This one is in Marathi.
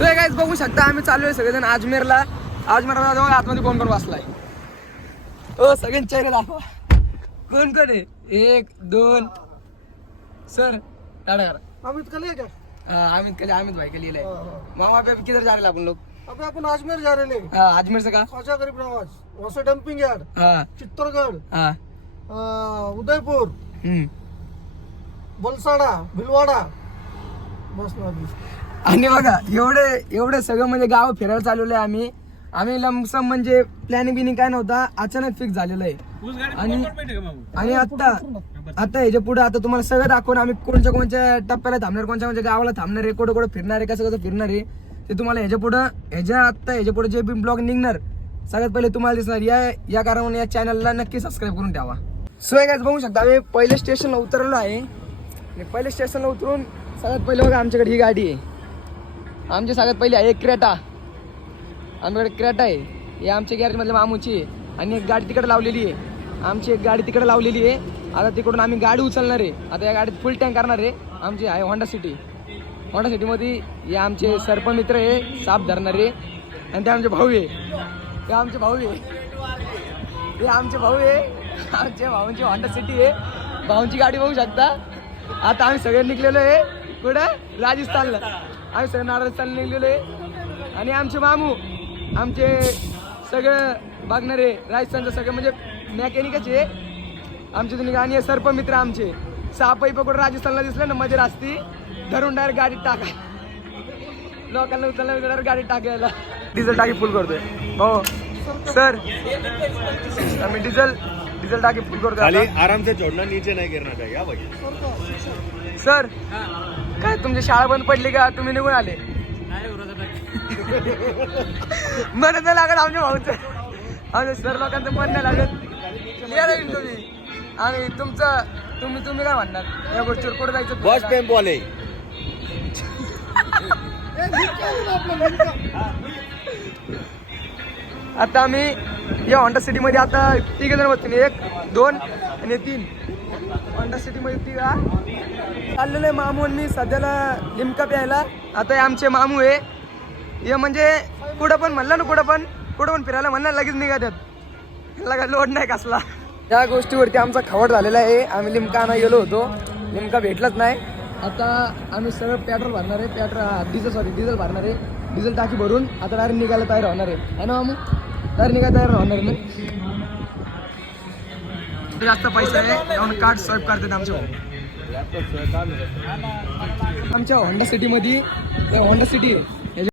सो गाईज बघू शकता आम्ही चाललोय सगळेजण अजमेरला. अजमेरला जाऊन आतमध्ये कोण कोण बसलाय ओ सगळ्यांचे चेहरे दाखवा. कोण कोण आहे? 1 2 सर टाटा करा. अमित कलिए क्या? हाँ अमित भाई के लिए ले। मामा पे किधर जा रहे हैं अपन लोग? अबे अपन अजमेर जा रहे हैं। हाँ अजमेर से कहा? आजा गरीब नवाज, वहाँ से डंपिंग यार्ड, हाँ चित्तौड़गढ़, हाँ उदयपुर, बलसाड़ा, भिलवाड़ा, बस ना अभी। आणि बघा एवढे सगळं म्हणजे गाव फिरायला चालवलंय आम्ही लमसम म्हणजे प्लॅनिंग बिनिंग काय नव्हता, अचानक फिक्स झालेलं आहे. आणि आता ह्याच्या पुढे आता तुम्हाला सगळं दाखवून आम्ही कोणत्या टप्प्याला थांबणार, कोणत्या गावाला थांबणार आहे, कुठं फिरणार आहे, कसं फिरणार आहे ते तुम्हाला ह्याच्या पुढे जे बी ब्लॉग निघणार सगळ्यात पहिले तुम्हाला दिसणार. या कारणाने या चॅनलला नक्की सबस्क्राईब करून ठेवा. सो गाइस बघू शकता आम्ही पहिले स्टेशनला उतरलो आहे आणि पहिले स्टेशनला उतरून सगळ्यात पहिले बघा आमच्याकडे ही गाडी आहे. आमची सगळ्यात पहिली आहे एक क्रेटा. आमच्याकडे क्रेटा आहे, हे आमच्या गॅरेजमधल्या मामूची आहे. आणि एक गाडी तिकडे लावलेली आहे, आमची एक गाडी तिकडे लावलेली आहे. आता तिकडून आम्ही गाडी उचलणार आहे. आता या गाडीत फुल टँक करणार आहे. आमची आहे होंडा सिटीमध्ये हे आमचे सर्पमित्र आहे, साप धरणारे. आणि ते आमचे भाऊ आहे, हे आमचे भाऊ आहे. आमच्या भाऊंची होंडा सिटी आहे. भाऊंची गाडी बघू शकता. आता आम्ही सगळे निघलेलो आहे कुठं राजस्थानला. आम्ही सगळे राजस्थानला निघलेलो आहे. आणि आमचे मामू आमचे सगळं बघणारे राजस्थानचं सगळं म्हणजे मेकॅनिकच आहे आमचे तुम्ही. आणि हे सर्पमित्र आमचे सापही पकडून राजस्थानला दिसलं ना मजा असती, धरून डायरेक्ट गाडीत टाकाय, लोकांना उचलला डायरेक्ट गाडीत टाकायला. डिझेल टाकी फुल करतोय हो सर. आम्ही डिझेल टाकी फुल करतोय. आराम से चढ़ना, नीचे नहीं गिरना चाहिए भाई. सर काय तुमची शाळा बंद पडली का? तुम्ही निघून आले? मन नाही लागत आमच्या भाऊचं, आमच्या सर लोकांचं मन नाही लागत. तुम्ही आणि तुम्ही काय म्हणणार या गोष्टीवर? कुठे जायचं? बस टेम्पो वाले. आता आम्ही या होंडा सिटीमध्ये आता 3 जण बसतील, 1 2 आणि 3. होंडा सिटीमध्ये 3 चाललेलं आहे. मामूंनी सध्याला लिमका प्यायला. आता हे आमचे मामू आहे, हे म्हणजे कुठं पण म्हणलं ना कुठं पण फिरायला म्हणलं लगेच निघातात, त्याला काय लोड नाही कसला. त्या गोष्टीवरती आमचा खवट झालेला आहे. आम्ही लिमका आणायला गेलो होतो, लिमका भेटलाच नाही. आता आम्ही सगळं पेट्रोल भरणार आहे, डिझेल भरणार आहे. डिझेल टाकी भरून आता डायरेक्ट निघायला तयार होणार आहे ना मामू? डायरेक्ट निघायला तयार होणार आहे. मग जास्त पैसा आहे जाऊन कार्ड स्वाईप करतात आमचे भाऊ. आमच्या होंडा सिटीमध्ये होंडा सिटी आहे,